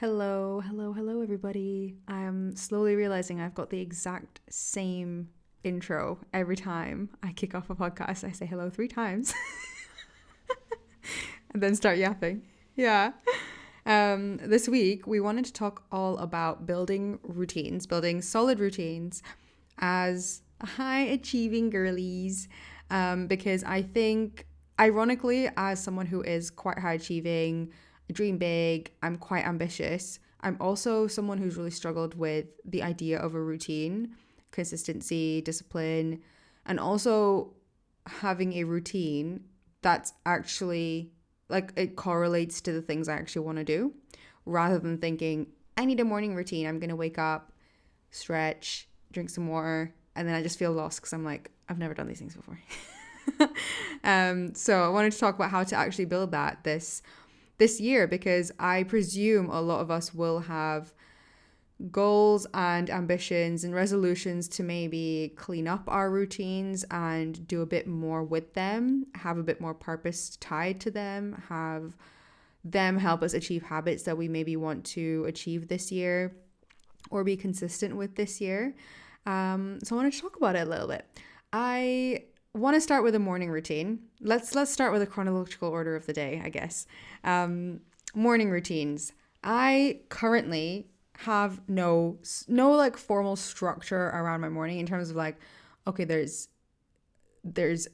Hello, everybody. I'm slowly realizing I've got the exact same intro every time I kick off a podcast. I say hello 3 times and then start yapping. Yeah. This week, we wanted to talk all about building routines, building solid routines as high achieving girlies. Because I think, ironically, as someone who is quite high achieving, I dream big, I'm quite ambitious. I'm also someone who's really struggled with the idea of a routine, consistency, discipline, and also having a routine that's actually like it correlates to the things I actually want to do rather than thinking, I need a morning routine. I'm going to wake up, stretch, drink some water, and then I just feel lost because I'm like, I've never done these things before. So I wanted to talk about how to actually build that this year, because I presume a lot of us will have goals and ambitions and resolutions to maybe clean up our routines and do a bit more with them, have a bit more purpose tied to them, have them help us achieve habits that we maybe want to achieve this year or be consistent with this year. So I wanted to talk about it a little bit. I want to start with a morning routine. Let's start with a chronological order of the day, I guess. Morning routines. I currently have no like formal structure around my morning in terms of like, okay, there's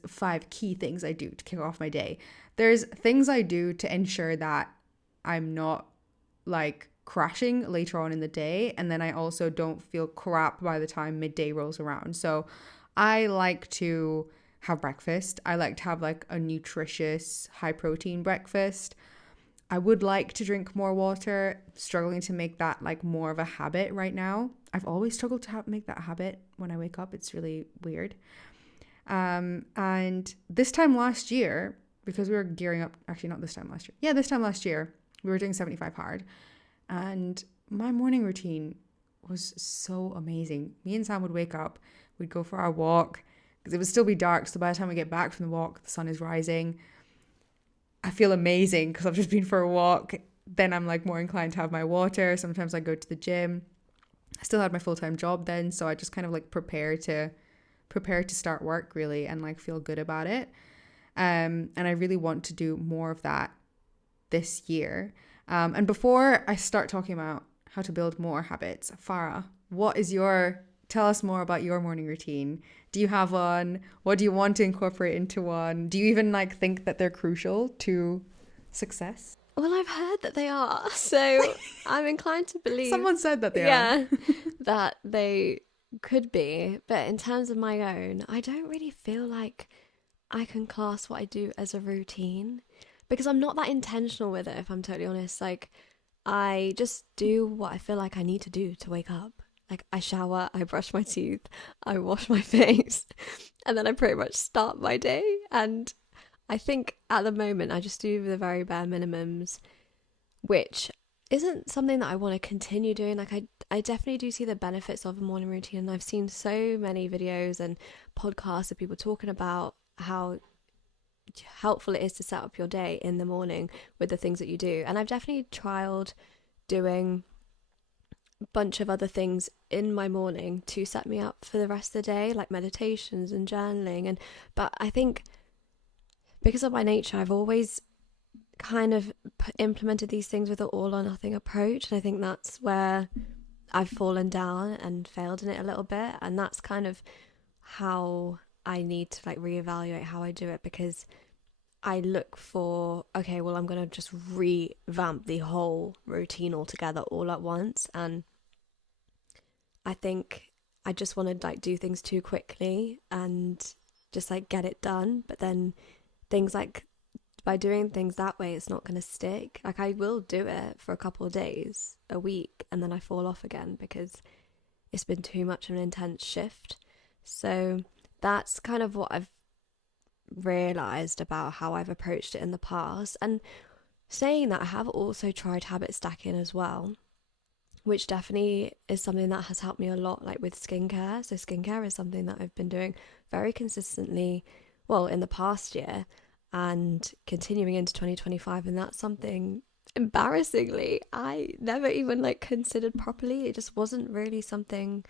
5 key things I do to kick off my day. There's things I do to ensure that I'm not like crashing later on in the day, and then I also don't feel crap by the time midday rolls around. So I like to have breakfast. I like to have like a nutritious, high protein breakfast. I would like to drink more water, struggling to make that like more of a habit right now. I've always struggled to make that habit when I wake up. It's really weird. And this time last year, because we were gearing up, actually not this time last year. Yeah, this time last year, we were doing 75 hard. And my morning routine was so amazing. Me and Sam would wake up, we'd go for our walk, because it would still be dark. So by the time we get back from the walk, the sun is rising. I feel amazing because I've just been for a walk. Then I'm like more inclined to have my water. Sometimes I go to the gym. I still had my full-time job then, so I just kind of like prepare to start work really and like feel good about it. And I really want to do more of that this year. And before I start talking about how to build more habits, Farah, tell us more about your morning routine. Do you have one? What do you want to incorporate into one? Do you even like think that they're crucial to success? Well, I've heard that they are, so I'm inclined to believe Someone said that they are. that they could be. But in terms of my own, I don't really feel like I can class what I do as a routine because I'm not that intentional with it, if I'm totally honest. Like, I just do what I feel like I need to do to wake up. Like, I shower, I brush my teeth, I wash my face, and then I pretty much start my day. And I think at the moment I just do the very bare minimums, which isn't something that I want to continue doing. Like, I definitely do see the benefits of a morning routine, and I've seen so many videos and podcasts of people talking about how helpful it is to set up your day in the morning with the things that you do. And I've definitely trialed doing bunch of other things in my morning to set me up for the rest of the day, like meditations and journaling. But I think because of my nature, I've always kind of implemented these things with an all or nothing approach, and I think that's where I've fallen down and failed in it a little bit. And that's kind of how I need to like reevaluate how I do it, because I look for, okay, well, I'm going to just revamp the whole routine altogether all at once. And I think I just want to like do things too quickly and just like get it done. But then things like by doing things that way, it's not going to stick. Like, I will do it for a couple of days, a week, and then I fall off again because it's been too much of an intense shift. So that's kind of what I've realized about how I've approached it in the past. And saying that, I have also tried habit stacking as well, which definitely is something that has helped me a lot, like with skincare. So skincare is something that I've been doing very consistently, well, in the past year and continuing into 2025. And that's something embarrassingly, I never even like considered properly. It just wasn't really something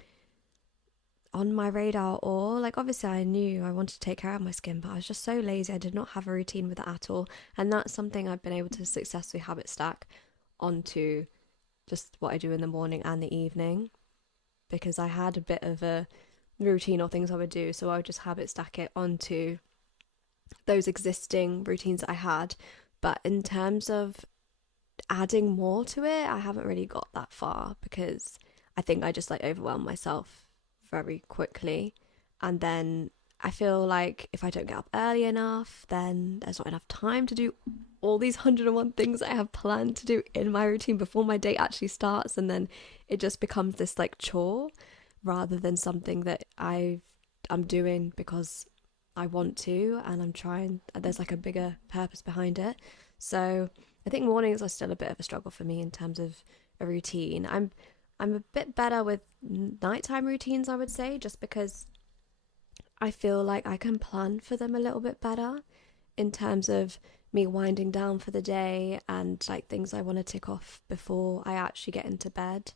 on my radar, or like obviously I knew I wanted to take care of my skin, but I was just so lazy. I did not have a routine with it at all. And that's something I've been able to successfully habit stack onto just what I do in the morning and the evening, because I had a bit of a routine or things I would do. So I would just habit stack it onto those existing routines that I had. But in terms of adding more to it, I haven't really got that far, because I think I just like overwhelm myself very quickly. And then I feel like if I don't get up early enough, then there's not enough time to do all these 101 things I have planned to do in my routine before my day actually starts. And then it just becomes this like chore rather than something that I'm doing because I want to, and I'm trying, there's like a bigger purpose behind it. So I think mornings are still a bit of a struggle for me in terms of a routine. I'm a bit better with nighttime routines, I would say, just because I feel like I can plan for them a little bit better in terms of me winding down for the day and like things I want to tick off before I actually get into bed.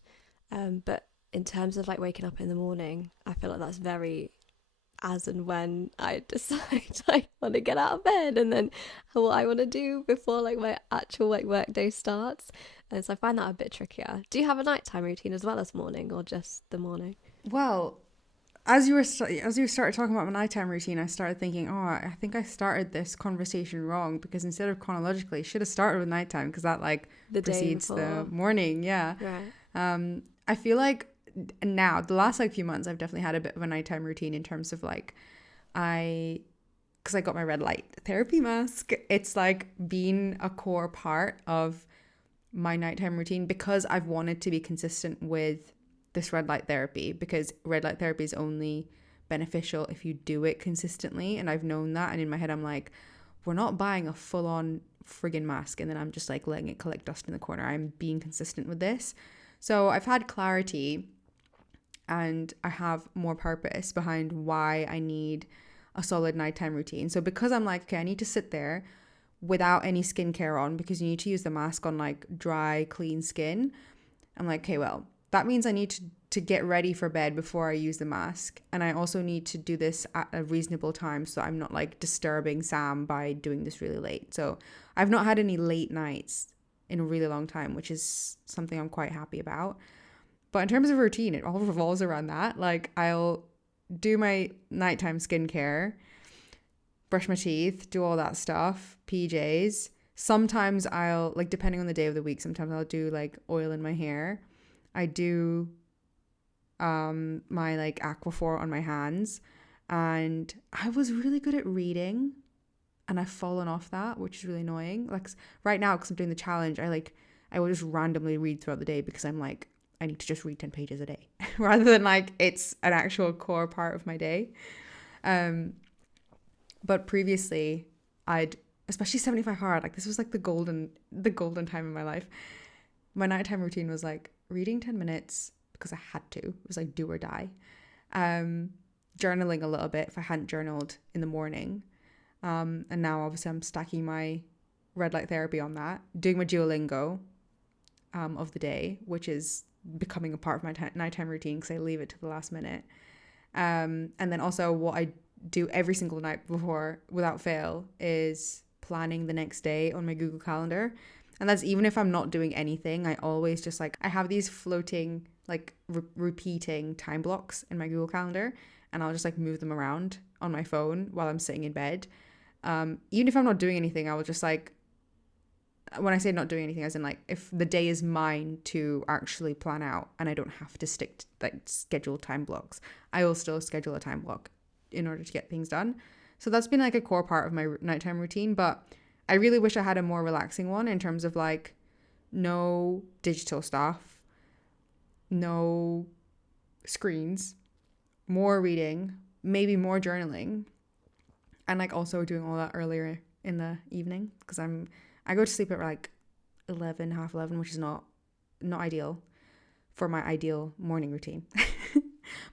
But in terms of like waking up in the morning, I feel like that's very as and when I decide I want to get out of bed, and then what I want to do before like my actual like work day starts. And so I find that a bit trickier. Do you have a nighttime routine as well as morning, or just the morning? Well, as you started talking about my nighttime routine, I started thinking, oh, I think I started this conversation wrong, because instead of chronologically, I should have started with nighttime, because that like The day precedes the before. morning. Yeah. Right. I feel like now the last like few months I've definitely had a bit of a nighttime routine in terms of like because I got my red light therapy mask. It's like been a core part of my nighttime routine, because I've wanted to be consistent with this red light therapy, because red light therapy is only beneficial if you do it consistently. And I've known that. And in my head, I'm like, we're not buying a full on friggin' mask and then I'm just like letting it collect dust in the corner. I'm being consistent with this. So I've had clarity and I have more purpose behind why I need a solid nighttime routine. So because I'm like, okay, I need to sit there without any skincare on, because you need to use the mask on like dry, clean skin. I'm like, okay, well, that means I need to get ready for bed before I use the mask. And I also need to do this at a reasonable time, so I'm not like disturbing Sam by doing this really late. So I've not had any late nights in a really long time, which is something I'm quite happy about. But in terms of routine, it all revolves around that. Like I'll do my nighttime skincare, brush my teeth, do all that stuff, PJs. Sometimes I'll, like, depending on the day of the week, sometimes I'll do like oil in my hair. I do my like Aquaphor on my hands. And I was really good at reading and I've fallen off that, which is really annoying. Like right now, because I'm doing the challenge, I will just randomly read throughout the day, because I'm like, I need to just read 10 pages a day rather than like it's an actual core part of my day. But previously especially 75 hard, like this was like the golden time in my life. My nighttime routine was like reading 10 minutes because I had to. It was like do or die. Journaling a little bit if I hadn't journaled in the morning. And now obviously I'm stacking my red light therapy on that, doing my Duolingo of the day, which is becoming a part of my nighttime routine because I leave it to the last minute. And then also what I do every single night before, without fail, is planning the next day on my Google Calendar. And that's even if I'm not doing anything. I always just like, I have these floating, like repeating time blocks in my Google Calendar, and I'll just like move them around on my phone while I'm sitting in bed. Even if I'm not doing anything, I will just like, when I say not doing anything, as in like if the day is mine to actually plan out and I don't have to stick to like scheduled time blocks, I will still schedule a time block in order to get things done. So that's been like a core part of my nighttime routine, but I really wish I had a more relaxing one in terms of like no digital stuff, no screens, more reading, maybe more journaling, and like also doing all that earlier in the evening, because I go to sleep at like 11, half 11, which is not ideal for my ideal morning routine.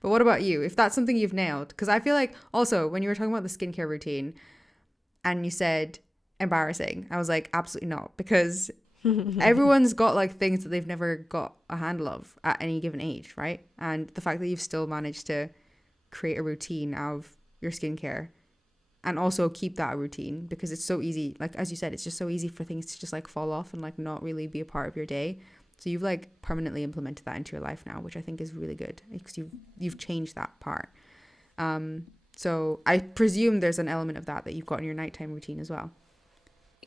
But what about you? If that's something you've nailed, because I feel like also when you were talking about the skincare routine and you said embarrassing, I was like, absolutely not, because Everyone's got like things that they've never got a handle of at any given age, right? And the fact that you've still managed to create a routine out of your skincare and also keep that a routine, because it's so easy, like as you said, it's just so easy for things to just like fall off and like not really be a part of your day. So you've like permanently implemented that into your life now, which I think is really good because you've changed that part. So I presume there's an element of that you've got in your nighttime routine as well.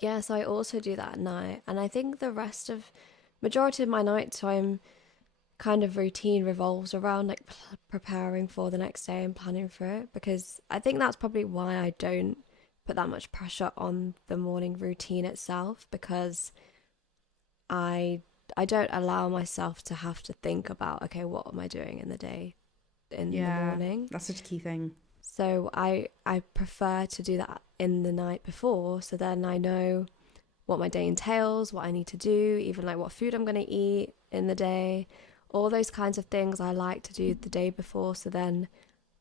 Yeah, so I also do that at night. And I think the majority of my nighttime kind of routine revolves around like preparing for the next day and planning for it, because I think that's probably why I don't put that much pressure on the morning routine itself, because I I don't allow myself to have to think about, okay, what am I doing in the day in the Yeah, morning? that's such a key thing. So I prefer to do that in the night before, so then I know what my day entails, what I need to do, even like what food I'm going to eat in the day. All those kinds of things I like to do the day before, so then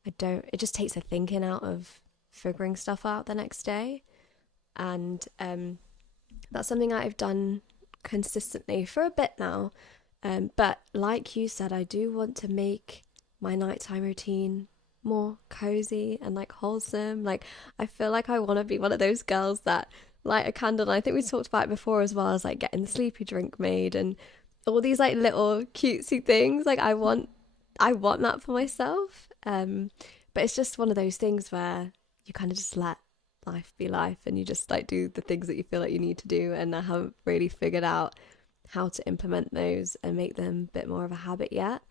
it just takes the thinking out of figuring stuff out the next day. And that's something I've done consistently for a bit now. But like you said, I do want to make my nighttime routine more cozy and like wholesome. Like, I feel like I want to be one of those girls that light a candle. And I think we talked about it before as well, as like getting the sleepy drink made and all these like little cutesy things. Like, I want that for myself. But it's just one of those things where you kind of just let life be life and you just like do the things that you feel like you need to do. And I haven't really figured out how to implement those and make them a bit more of a habit yet.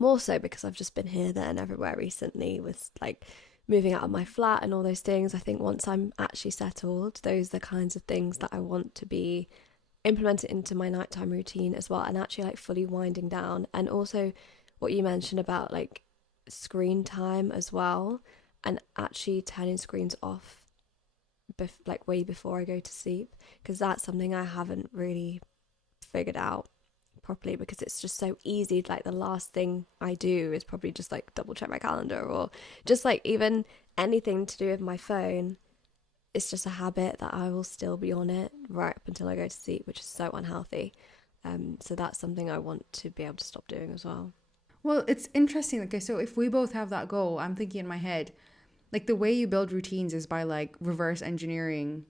More so because I've just been here, there, and everywhere recently with like moving out of my flat and all those things. I think once I'm actually settled, those are the kinds of things that I want to be implemented into my nighttime routine as well, and actually like fully winding down. And also what you mentioned about like screen time as well, and actually turning screens off like way before I go to sleep, because that's something I haven't really figured out properly, because it's just so easy. Like, the last thing I do is probably just like double check my calendar, or just like even anything to do with my phone. It's just a habit that I will still be on it right up until I go to sleep, which is so unhealthy. So that's something I want to be able to stop doing as well. Well, it's interesting. Okay, so if we both have that goal, I'm thinking in my head, like the way you build routines is by like reverse engineering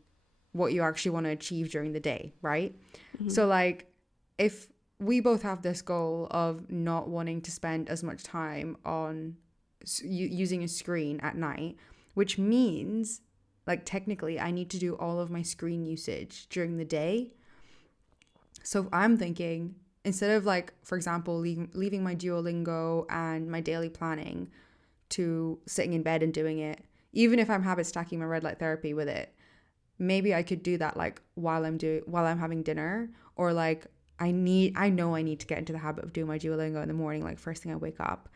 what you actually want to achieve during the day, right? Mm-hmm. So like if we both have this goal of not wanting to spend as much time on using a screen at night, which means like technically I need to do all of my screen usage during the day. So I'm thinking, instead of like, for example, leaving my Duolingo and my daily planning to sitting in bed and doing it, even if I'm habit stacking my red light therapy with it, maybe I could do that like while I'm having dinner, or like I know I need to get into the habit of doing my Duolingo in the morning, like first thing I wake up.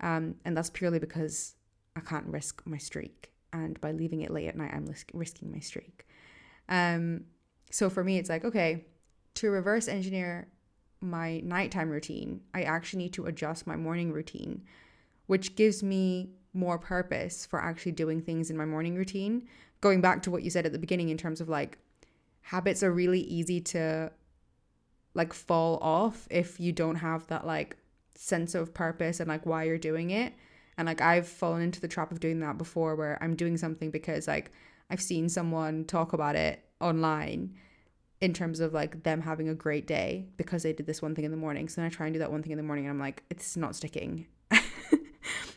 And that's purely because I can't risk my streak. And by leaving it late at night, I'm risking my streak. So for me, it's like, okay, to reverse engineer my nighttime routine, I actually need to adjust my morning routine, which gives me more purpose for actually doing things in my morning routine. Going back to what you said at the beginning in terms of like habits are really easy to like fall off if you don't have that like sense of purpose and like why you're doing it. And like I've fallen into the trap of doing that before, where I'm doing something because like I've seen someone talk about it online in terms of like them having a great day because they did this one thing in the morning. So then I try and do that one thing in the morning and I'm like, it's not sticking.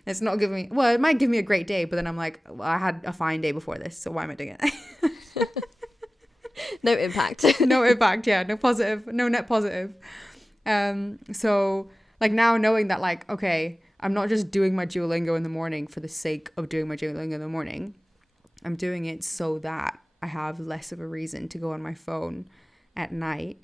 It's not giving me, well, it might give me a great day, but then I'm like, well, I had a fine day before this, so why am I doing it? No impact. No impact, yeah, no positive, no net positive. So like now knowing that like, okay, I'm not just doing my Duolingo in the morning for the sake of doing my Duolingo in the morning. I'm doing it so that I have less of a reason to go on my phone at night,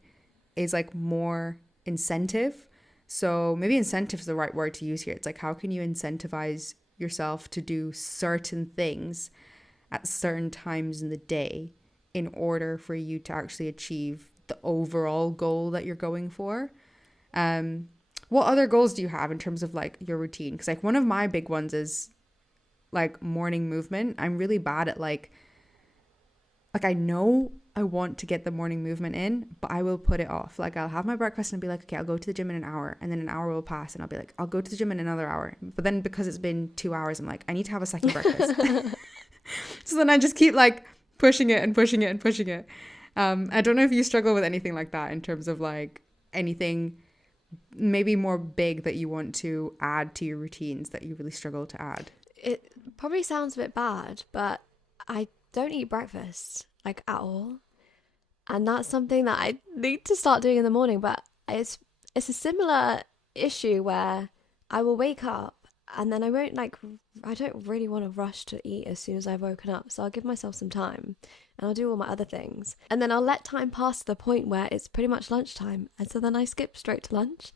is like more incentive. So maybe incentive is the right word to use here. It's like, how can you incentivize yourself to do certain things at certain times in the day in order for you to actually achieve the overall goal that you're going for? What other goals do you have in terms of like your routine? Because like one of my big ones is like morning movement. I'm really bad at like I know I want to get the morning movement in, but I will put it off. Like I'll have my breakfast and be like, okay, I'll go to the gym in an hour, and then an hour will pass and I'll be like, I'll go to the gym in another hour. But then because it's been 2 hours, I'm like, I need to have a second breakfast. So then I just keep like pushing it and pushing it and pushing it. I don't know if you struggle with anything like that in terms of like anything maybe more big that you want to add to your routines that you really struggle to add. It probably sounds a bit bad, but I don't eat breakfast like at all. And that's something that I need to start doing in the morning, but it's a similar issue where I will wake up and then I don't really want to rush to eat as soon as I've woken up. So I'll give myself some time and I'll do all my other things. And then I'll let time pass to the point where it's pretty much lunchtime. And so then I skip straight to lunch.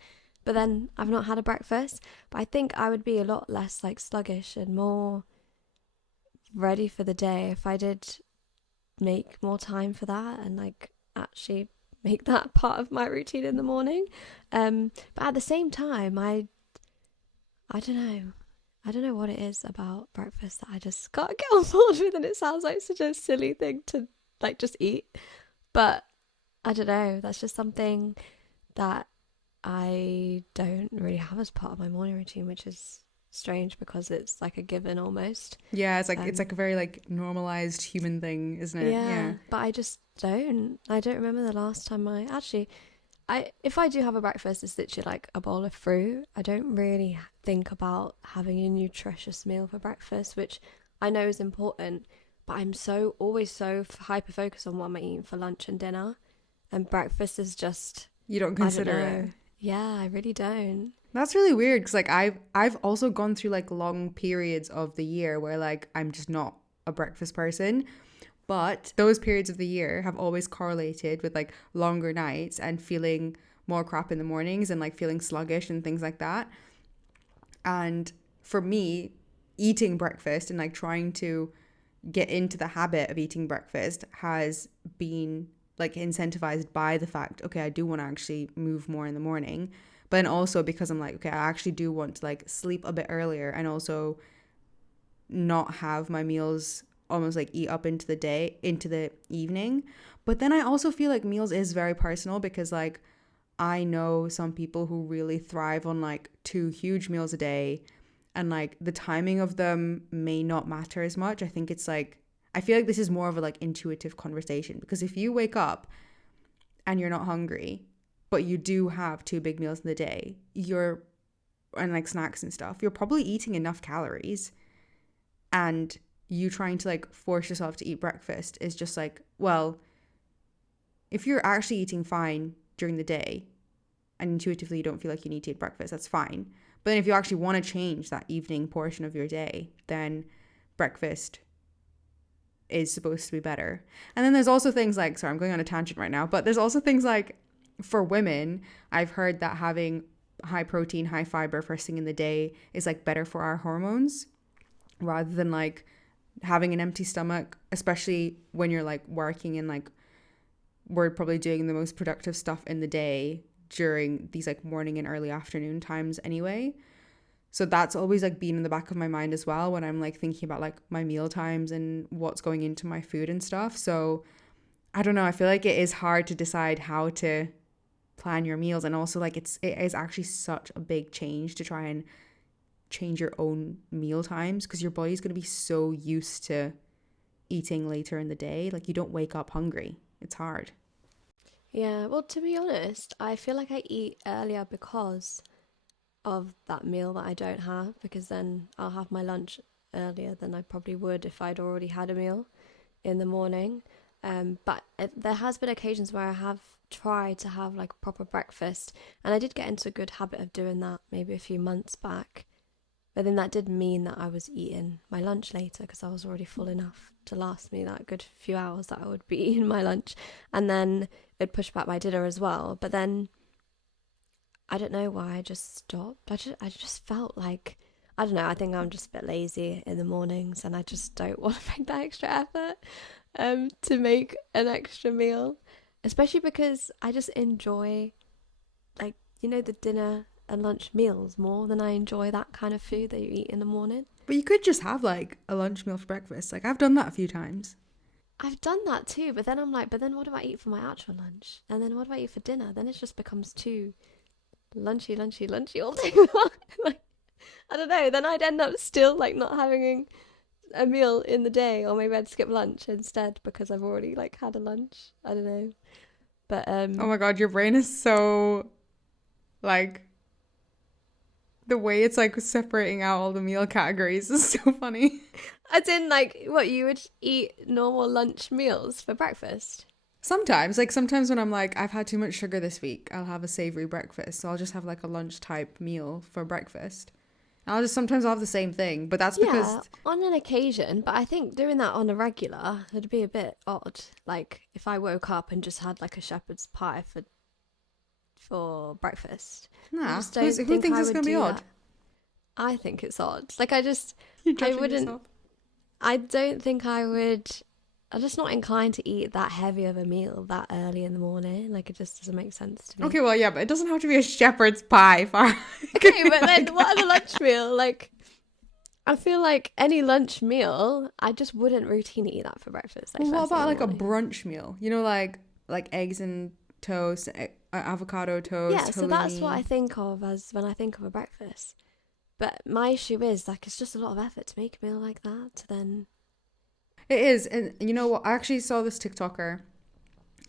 But then I've not had a breakfast. But I think I would be a lot less like sluggish and more ready for the day if I did make more time for that and like actually make that part of my routine in the morning. But at the same time, I don't know what it is about breakfast that I just can't get on board with, and it sounds like such a silly thing to like just eat. But I don't know, that's just something that I don't really have as part of my morning routine, which is strange because it's like a given almost. Yeah, it's like a very like normalized human thing, isn't it? Yeah. But I just don't. I don't remember the last time if I do have a breakfast, it's literally like a bowl of fruit. I don't really think about having a nutritious meal for breakfast, which I know is important, but I'm always so hyper focused on what I'm eating for lunch and dinner, and breakfast is just, you don't consider it. Yeah, I really don't. That's really weird because like I've also gone through like long periods of the year where like I'm just not a breakfast person, but those periods of the year have always correlated with like longer nights and feeling more crap in the mornings and like feeling sluggish and things like that. And for me, eating breakfast and like trying to get into the habit of eating breakfast has been like incentivized by the fact, okay, I do want to actually move more in the morning. But then also because I'm like, okay, I actually do want to like sleep a bit earlier and also not have my meals almost like eat up into the evening. But then I also feel like meals is very personal because like I know some people who really thrive on like 2 huge meals a day, and like the timing of them may not matter as much. I think it's like, I feel like this is more of a like intuitive conversation, because if you wake up and you're not hungry, but you do have 2 big meals in the day, and like snacks and stuff, you're probably eating enough calories, and you trying to like force yourself to eat breakfast is just like, well, if you're actually eating fine during the day and intuitively you don't feel like you need to eat breakfast, that's fine. But then if you actually want to change that evening portion of your day, then breakfast is supposed to be better. And then there's also things like, sorry, I'm going on a tangent right now, but there's also things like, for women, I've heard that having high protein, high fiber first thing in the day is like better for our hormones, rather than like having an empty stomach, especially when you're like working and like we're probably doing the most productive stuff in the day during these like morning and early afternoon times anyway. So that's always like been in the back of my mind as well when I'm like thinking about like my meal times and what's going into my food and stuff. So I don't know, I feel like it is hard to decide how to plan your meals, and also like it is actually such a big change to try and change your own meal times, because your body's going to be so used to eating later in the day. Like you don't wake up hungry. It's hard. Yeah, well, to be honest, I feel like I eat earlier because of that meal that I don't have, because then I'll have my lunch earlier than I probably would if I'd already had a meal in the morning. But there has been occasions where I have tried to have like a proper breakfast, and I did get into a good habit of doing that maybe a few months back. But then that did mean that I was eating my lunch later because I was already full enough to last me that good few hours that I would be eating my lunch. And then it'd push back my dinner as well. But then I don't know why I just stopped. I just felt like, I don't know, I think I'm just a bit lazy in the mornings, and I just don't want to make that extra effort to make an extra meal. Especially because I just enjoy, like, the dinner and lunch meals more than I enjoy that kind of food that you eat in the morning. But you could just have like a lunch meal for breakfast. Like I've done that a few times. I've done that too, but then I'm like, but then what do I eat for my actual lunch? And then what do I eat for dinner? Then it just becomes too lunchy all day long. Like, I don't know. Then I'd end up still like not having a meal in the day, or maybe I'd skip lunch instead because I've already like had a lunch. I don't know. But Oh my God, your brain is so like the way it's like separating out all the meal categories is so funny. as in like what you would eat normal lunch meals for breakfast. Sometimes when I'm like, I've had too much sugar this week, I'll have a savory breakfast. So I'll just have like a lunch type meal for breakfast. And sometimes I'll have the same thing, but that's because, Yeah, on an occasion, but I think doing that on a regular would be a bit odd. Like if I woke up and just had like a shepherd's pie for breakfast. I nah, just who don't thinks think I it's would going to be do odd? that. I think it's odd. Like You're I judging wouldn't, yourself. I don't think I would, I'm just not inclined to eat that heavy of a meal that early in the morning. Like it just doesn't make sense to me. Okay, well, yeah, but it doesn't have to be a shepherd's pie. Okay, but then what are the lunch meal? Like, I feel like any lunch meal, I just wouldn't routinely eat that for breakfast. Like Well, what first thing about in the like a morning. brunch meal? You know, like eggs and toast, avocado toast, Yeah, so that's what I halloumi. think of as when I think of a breakfast. But my issue is like it's just a lot of effort to make a meal like that. To then It is, and you know what? I actually saw this TikToker,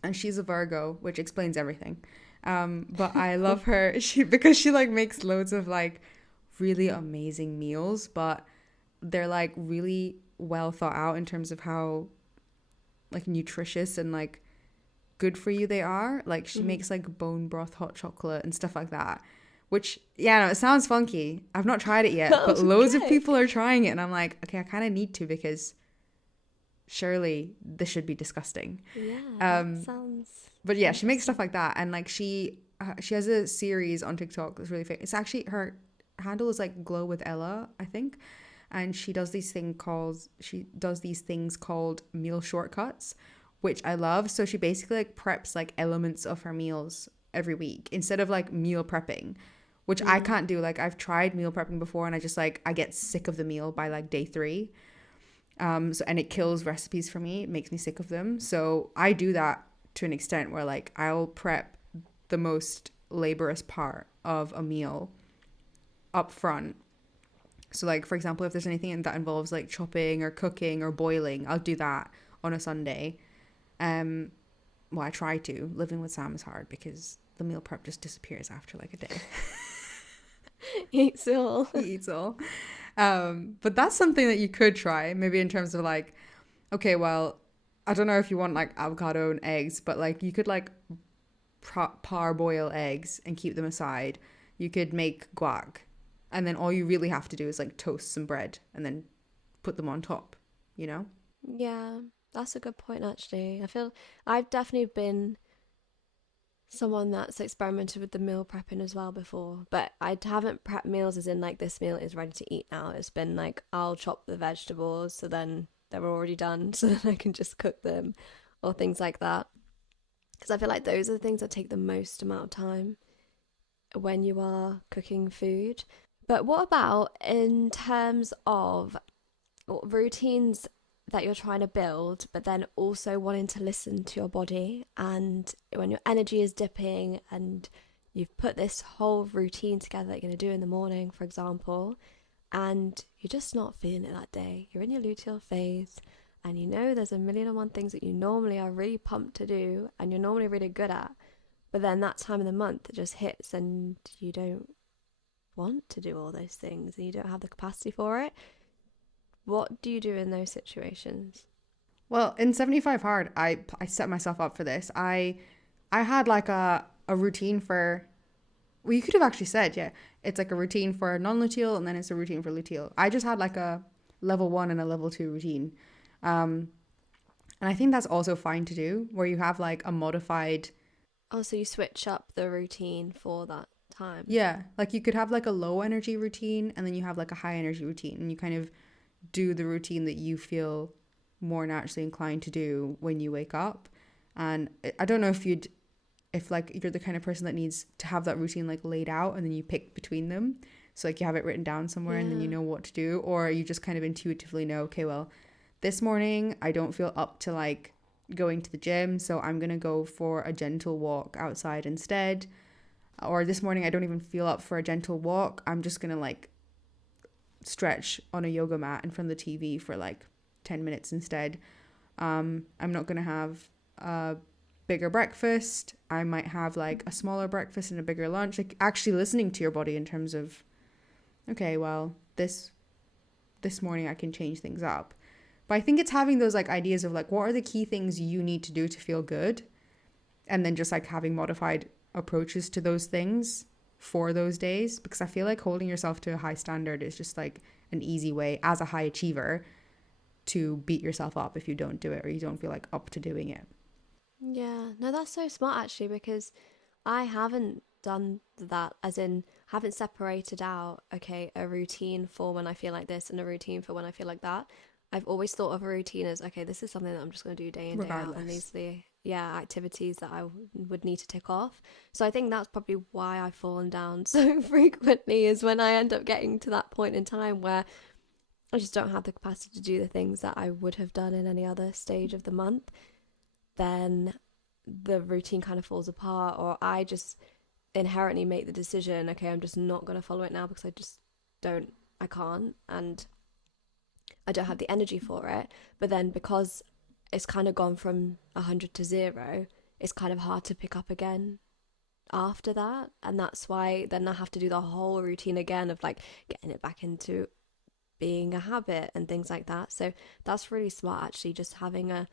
and she's a Virgo, which explains everything. But I love her. Because she like makes loads of like really amazing meals, but they're like really well thought out in terms of how like nutritious and like good for you they are. Like she Mhm. makes like bone broth hot chocolate and stuff like that. Which, yeah, no, it sounds funky. I've not tried it yet, but loads of Okay. people are trying it, and I'm like, okay, I kind of need to because surely this should be disgusting. Yeah, that Um, sounds but yeah, she makes stuff interesting. like that, and like she has a series on TikTok that's really famous. It's actually her handle is like Glow with Ella, I think, and she does these things called meal shortcuts, which I love. So she basically like preps like elements of her meals every week instead of like meal prepping, which I Mm. can't do. Like I've tried meal prepping before, and I get sick of the meal by like day 3. So and it kills recipes for me. It makes me sick of them. So I do that to an extent where like I'll prep the most laborious part of a meal up front. So like for example, if there's anything that involves like chopping or cooking or boiling, I'll do that on a Sunday. Um, well, I try to. Living with Sam is hard because the meal prep just disappears after like a day. Eat all. He eats all. But that's something that you could try, maybe in terms of like, okay, well, I don't know if you want like avocado and eggs, but like you could like parboil eggs and keep them aside. You could make guac, and then all you really have to do is like toast some bread and then put them on top, you know? Yeah, that's a good point actually. I feel I've definitely been someone that's experimented with the meal prepping as well before, but I haven't prepped meals as in like this meal is ready to eat now. It's been like I'll chop the vegetables so then they're already done so then I can just cook them or things like that. Because I feel like those are the things that take the most amount of time when you are cooking food. But what about in terms of routines that you're trying to build, but then also wanting to listen to your body. And when your energy is dipping and you've put this whole routine together that you're going to do in the morning, for example, and you're just not feeling it that day, you're in your luteal phase, and you know there's a million and one things that you normally are really pumped to do and you're normally really good at, but then that time of the month it just hits and you don't want to do all those things and you don't have the capacity for it. What do you do in those situations? Well, in 75 hard, I set myself up for this. I had like a routine for, well, you could have actually said, yeah, it's like a routine for non-luteal and then it's a routine for luteal. I just had like a level 1 and a level 2 routine. Um, and I think that's also fine to do, where you have like a modified, Oh, so you switch up the routine for that time. yeah, like you could have like a low energy routine and then you have like a high energy routine, and you kind of do the routine that you feel more naturally inclined to do when you wake up. And I don't know if like you're the kind of person that needs to have that routine like laid out and then you pick between them. So like you have it written down somewhere and then you Yeah. know what to do, or you just kind of intuitively know, okay, well, this morning I don't feel up to like going to the gym, so I'm going to go for a gentle walk outside instead. Or this morning I don't even feel up for a gentle walk. I'm just going to like stretch on a yoga mat in front of the TV for like 10 minutes instead. I'm not going to have a bigger breakfast. I might have like a smaller breakfast and a bigger lunch. Like actually listening to your body in terms of, okay, well, this morning I can change things up. But I think it's having those like ideas of like, what are the key things you need to do to feel good? And then just like having modified approaches to those things for those days. Because I feel like holding yourself to a high standard is just like an easy way as a high achiever to beat yourself up if you don't do it or you don't feel like up to doing it. Yeah, no, that's so smart actually, because I haven't done that, as in, haven't separated out, okay, a routine for when I feel like this and a routine for when I feel like that. I've always thought of a routine as, okay, this is something that I'm just going to do day in, day out, and these Regardless. are the, yeah, activities that would need to tick off. So I think that's probably why I've fallen down so frequently, is when I end up getting to that point in time where I just don't have the capacity to do the things that I would have done in any other stage of the month. Then the routine kind of falls apart, or I just inherently make the decision, okay, I'm just not going to follow it now because I can't, and I don't have the energy for it. But then because it's kind of gone from 100 to 0, it's kind of hard to pick up again after that. And that's why then I have to do the whole routine again of like getting it back into being a habit and things like that. So that's really smart actually, just having a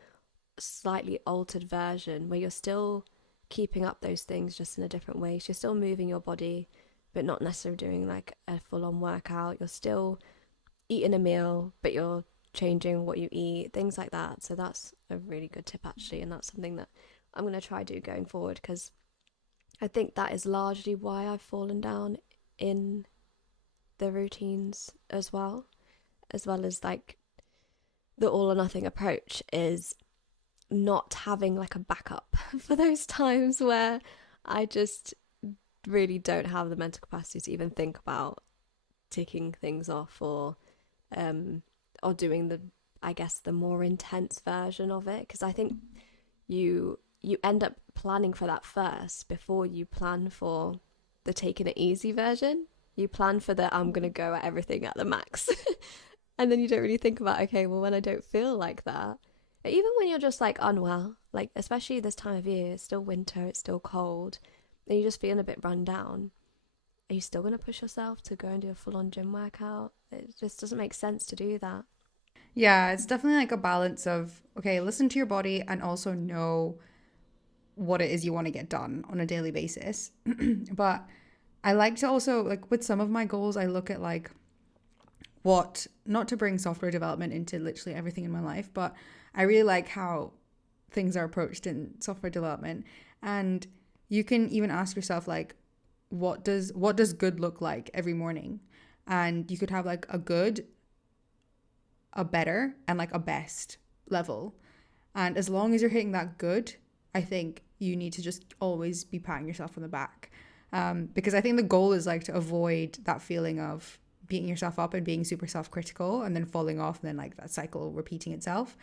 slightly altered version where you're still keeping up those things just in a different way. So you're still moving your body, but not necessarily doing like a full on workout. You're still eating a meal, but you're changing what you eat, things like that. So that's a really good tip actually, and that's something that I'm going to try do going forward, because I think that is largely why I've fallen down in the routines as well as like the all or nothing approach is not having like a backup for those times where I just really don't have the mental capacity to even think about ticking things off, um or doing the, I guess, the more intense version of it, because I think you end up planning for that first before you plan for the taking it easy version. You plan for the I'm gonna go at everything at the max. And then you don't really think about, okay, well, when I don't feel like that, even when you're just like unwell, like especially this time of year, it's still winter, it's still cold, and you're just feeling a bit run down, are you still going to push yourself to go and do a full on gym workout? It just doesn't make sense to do that. Yeah, it's definitely like a balance of, okay, listen to your body and also know what it is you want to get done on a daily basis. But I like to also, like with some of my goals, I look at like what, not to bring software development into literally everything in my life, but I really like how things are approached in software development. And you can even ask yourself like, what does good look like every morning? And you could have like a good, a better, and like a best level. And as long as you're hitting that good, I think you need to just always be patting yourself on the back. Because I think the goal is like to avoid that feeling of beating yourself up and being super self-critical and then falling off and then like that cycle repeating itself.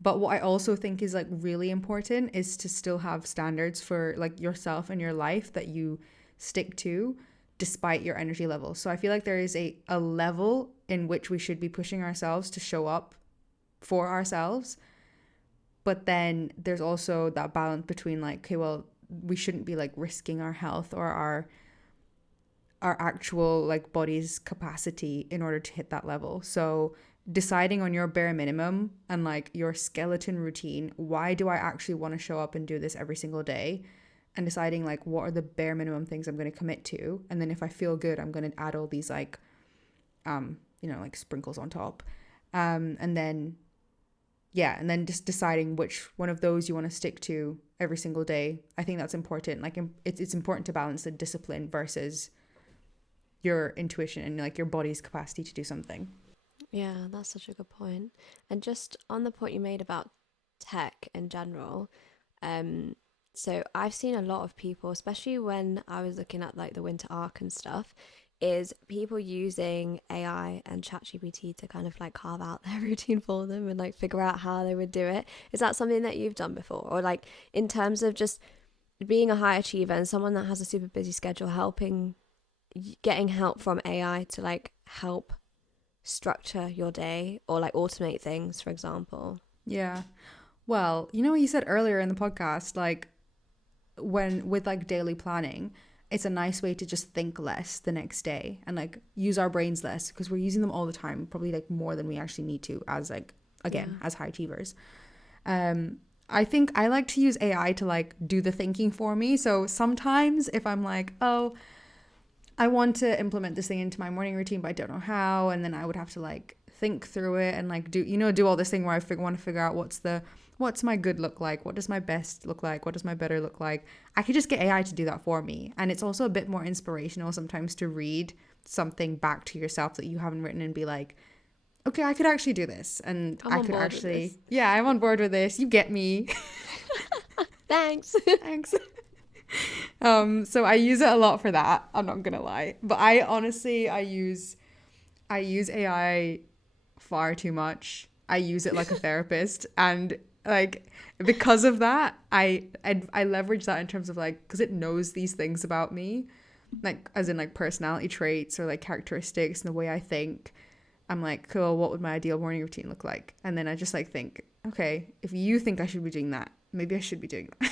But what I also think is like really important is to still have standards for like yourself and your life that you stick to despite your energy level. So I feel like there is a level in which we should be pushing ourselves to show up for ourselves. But then there's also that balance between like, okay, well, we shouldn't be like risking our health or our actual like body's capacity in order to hit that level. So deciding on your bare minimum and like your skeleton routine, why do I actually want to show up and do this every single day? And deciding like what are the bare minimum things I'm going to commit to, and then if I feel good, I'm going to add all these like like sprinkles on top. And then and then just deciding which one of those you want to stick to every single day. I think that's important. Like it's important to balance the discipline versus your intuition and like your body's capacity to do something. Yeah, that's such a good point. And just on the point you made about tech in general, um, so I've seen a lot of people, especially when I was looking at like the winter arc and stuff, is people using AI and ChatGPT to kind of like carve out their routine for them and like figure out how they would do it. Is that something that you've done before? Or like in terms of just being a high achiever and someone that has a super busy schedule, getting help from AI to like help structure your day or like automate things, for example? Yeah. Well, you know what you said earlier in the podcast, like when with like daily planning, it's a nice way to just think less the next day and like use our brains less because we're using them all the time, probably like more than we actually need to as like, again, as high achievers. I think I like to use AI to like do the thinking for me. So sometimes if I'm like, oh, I want to implement this thing into my morning routine, but I don't know how, and then I would have to like think through it and like do all this thing where I want to figure out what's my good look like, what does my best look like, what does my better look like. I could just get AI to do that for me, and it's also a bit more inspirational sometimes to read something back to yourself that you haven't written and be like, okay, I could actually do this, and I could actually, yeah, I'm on board with this. You get me. Thanks. Thanks. So I use it a lot for that. I'm not gonna lie, but I honestly I use AI far too much. I use it like a therapist, and like because of that, I leverage that in terms of like because it knows these things about me, like as in like personality traits or like characteristics and the way I think. I'm like, cool, what would my ideal morning routine look like? And then I just like think, okay, if you think I should be doing that, maybe I should be doing that.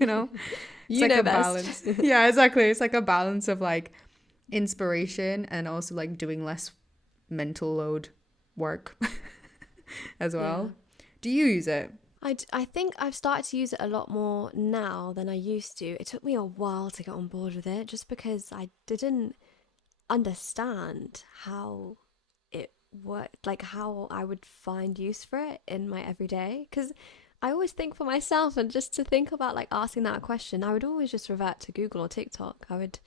You know? It's You like know a best. balance. Yeah, exactly. It's like a balance of like inspiration and also like doing less mental load work as well. Yeah. Do you use it? I think I've started to use it a lot more now than I used to. It took me a while to get on board with it just because I didn't understand how it worked, like how I would find use for it in my everyday. Because I always think for myself, and just to think about like asking that question, I would always just revert to Google or TikTok. I would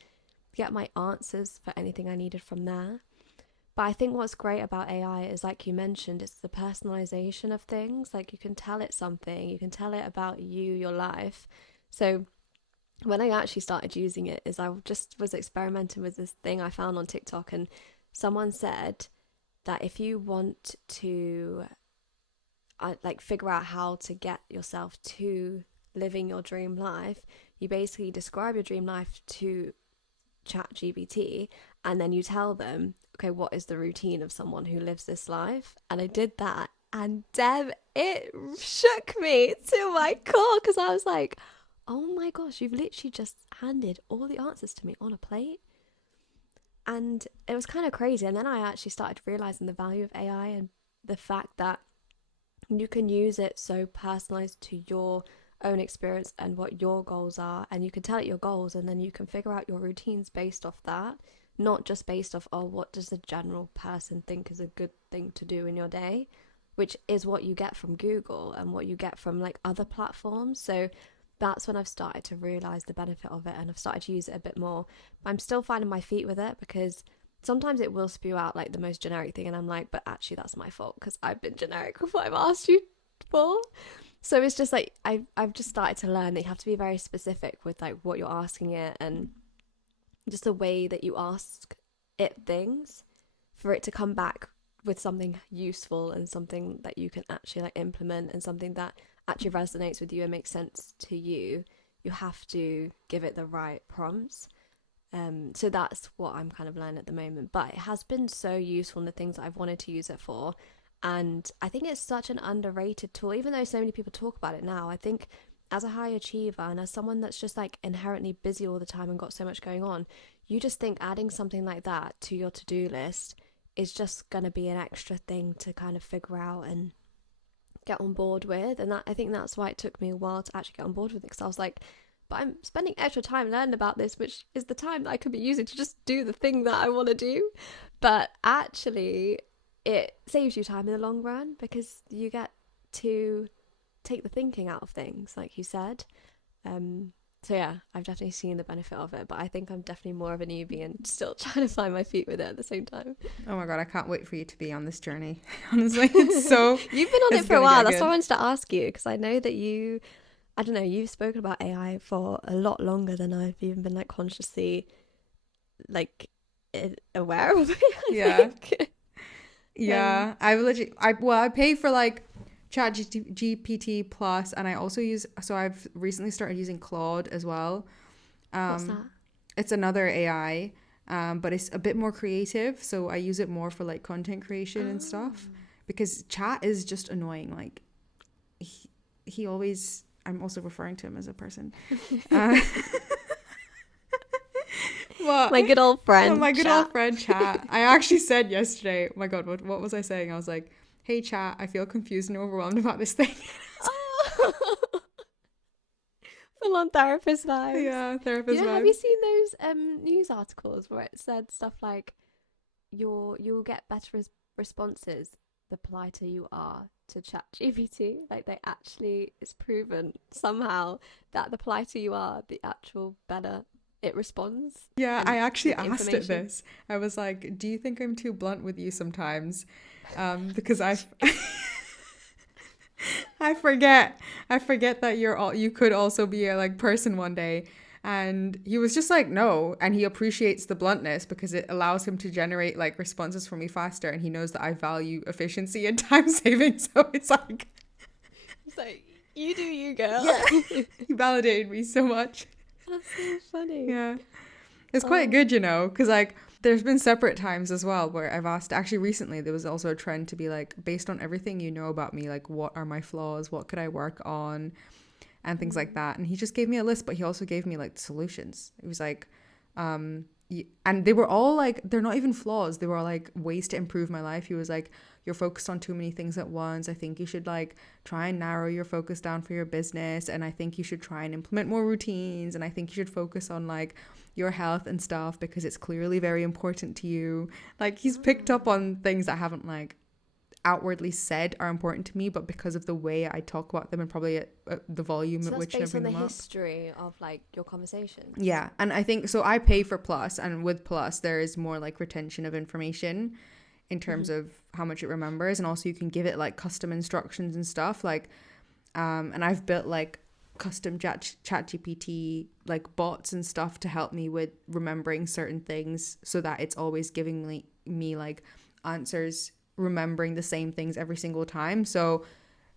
get my answers for anything I needed from there. But I think what's great about AI is, like you mentioned, it's the personalization of things. Like you can tell it something, you can tell it about you, your life. So when I actually started using it, is I just was experimenting with this thing I found on TikTok, and someone said that if you want to like figure out how to get yourself to living your dream life, you basically describe your dream life to ChatGPT, and then you tell them, okay, what is the routine of someone who lives this life? And I did that, and Deb, it shook me to my core because I was like, oh my gosh, you've literally just handed all the answers to me on a plate. And it was kind of crazy. And then I actually started realizing the value of AI and the fact that you can use it so personalized to your own experience and what your goals are, and you can tell it your goals, and then you can figure out your routines based off that, not just based off, oh, what does the general person think is a good thing to do in your day, which is what you get from Google and what you get from like other platforms. So that's when I've started to realize the benefit of it, and I've started to use it a bit more. But I'm still finding my feet with it because sometimes it will spew out like the most generic thing, and I'm like, but actually that's my fault because I've been generic with what I've asked you for. So it's just like I've just started to learn that you have to be very specific with like what you're asking it, and just the way that you ask it things for it to come back with something useful and something that you can actually like implement and something that actually resonates with you and makes sense to you. You have to give it the right prompts. So that's what I'm kind of learning at the moment. But it has been so useful in the things that I've wanted to use it for. And I think it's such an underrated tool, even though so many people talk about it now. I think as a high achiever and as someone that's just like inherently busy all the time and got so much going on, you just think adding something like that to your to-do list is just going to be an extra thing to kind of figure out and get on board with. And that, I think that's why it took me a while to actually get on board with it, because I was like, but I'm spending extra time learning about this, which is the time that I could be using to just do the thing that I want to do. But actually it saves you time in the long run because you get to take the thinking out of things, like you said. So yeah, I've definitely seen the benefit of it, but I think I'm definitely more of a newbie and still trying to find my feet with it at the same time. Oh my god, I can't wait for you to be on this journey. Honestly, it's so You've been on it for a while. That's why I wanted to ask you, because I know that I don't know, you've spoken about AI for a lot longer than I've even been like consciously like aware of it. Yeah. Think. Yeah, I pay for like Chat GPT Plus, and I also I've recently started using Claude as well. What's that? It's another AI, but it's a bit more creative, so I use it more for like content creation and Oh. stuff, because Chat is just annoying. Like he always, I'm also referring to him as a person. Uh, What? My good old Oh, friend, my good Chat. old friend Chat. I actually said yesterday, oh my God, what was I saying? I was like, hey Chat, I feel confused and overwhelmed about this thing. Oh. Full on therapist vibes. Yeah, therapist You know, have you vibes. seen those news articles where it said stuff like you'll get better responses the politer you are to ChatGPT? Like they actually, it's proven somehow that the politer you are, the actual better it responds Yeah, I and actually with asked it information. this. I was like, do you think I'm too blunt with you sometimes? Because I forget that you could also be a like person one day. And he was just like, no. And he appreciates the bluntness because it allows him to generate like responses for me faster. And he knows that I value efficiency and time saving. So it's like, It's like, you do you, girl. yeah, he validated me so much. That's so funny. Yeah. It's quite Oh. good, you know, because like there's been separate times as well where I've asked, actually recently there was also a trend to be like, based on everything you know about me, like what are my flaws, what could I work on, and things like that. And he just gave me a list, but he also gave me like solutions. It was like, and they were all like, they're not even flaws, they were like ways to improve my life. He was like, you're focused on too many things at once. I think you should like try and narrow your focus down for your business, and I think you should try and implement more routines, and I think you should focus on like your health and stuff because it's clearly very important to you. Like he's picked up on things that I haven't like outwardly said are important to me, but because of the way I talk about them and probably at the volume So at that's which I based on bring the them up. history of like your conversations. Yeah, and I think so. I pay for Plus, and with Plus, there is more like retention of information in terms of how much it remembers, and also you can give it like custom instructions and stuff. Like, and I've built like custom chat GPT like bots and stuff to help me with remembering certain things, so that it's always giving me like answers, remembering the same things every single time. So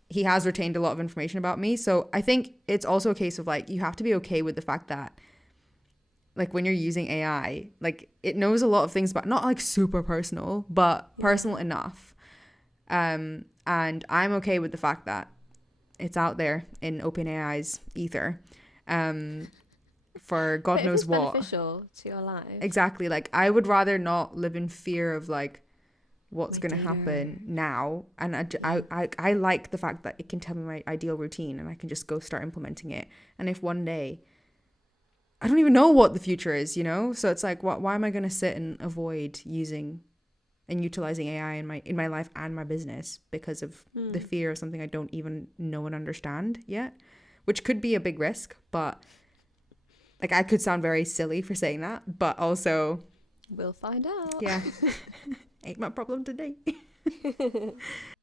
he has retained a lot of information about me. So I think it's also a case of like, you have to be okay with the fact that like when you're using AI, like it knows a lot of things, but not like super personal, but personal enough. And I'm okay with the fact that it's out there in OpenAI's ether, for God But if knows it's what. beneficial to your life, Exactly. Like I would rather not live in fear of like what's my going to data. happen now. And I like the fact that it can tell me my ideal routine and I can just go start implementing it. And if one day, I don't even know what the future is, you know? So it's like, why am I going to sit and avoid using and utilizing AI in my life and my business because of the fear of something I don't even know and understand yet, which could be a big risk. But like I could sound very silly for saying that, but also, We'll find out. yeah, ain't my problem today.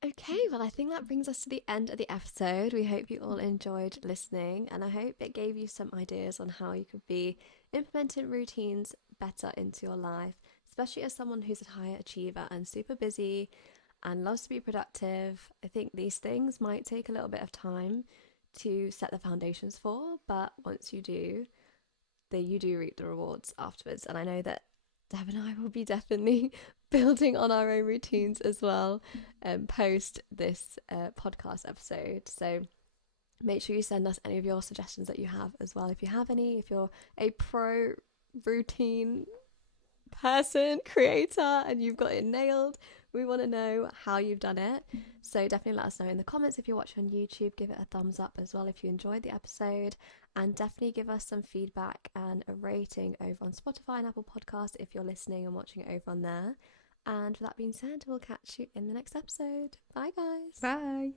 Okay, well, I think that brings us to the end of the episode. We hope you all enjoyed listening, and I hope it gave you some ideas on how you could be implementing routines better into your life, especially as someone who's a high achiever and super busy and loves to be productive. I think these things might take a little bit of time to set the foundations for, but once you do, you do reap the rewards afterwards. And I know that Deb and I will be definitely building on our own routines as well post this podcast episode. So make sure you send us any of your suggestions that you have as well, if you have any. If you're a pro routine person, creator, and you've got it nailed, we want to know how you've done it. So definitely let us know in the comments. If you're watching on YouTube, give it a thumbs up as well if you enjoyed the episode, and definitely give us some feedback and a rating over on Spotify and Apple Podcasts if you're listening and watching it over on there. And with that being said, we'll catch you in the next episode. Bye guys. Bye.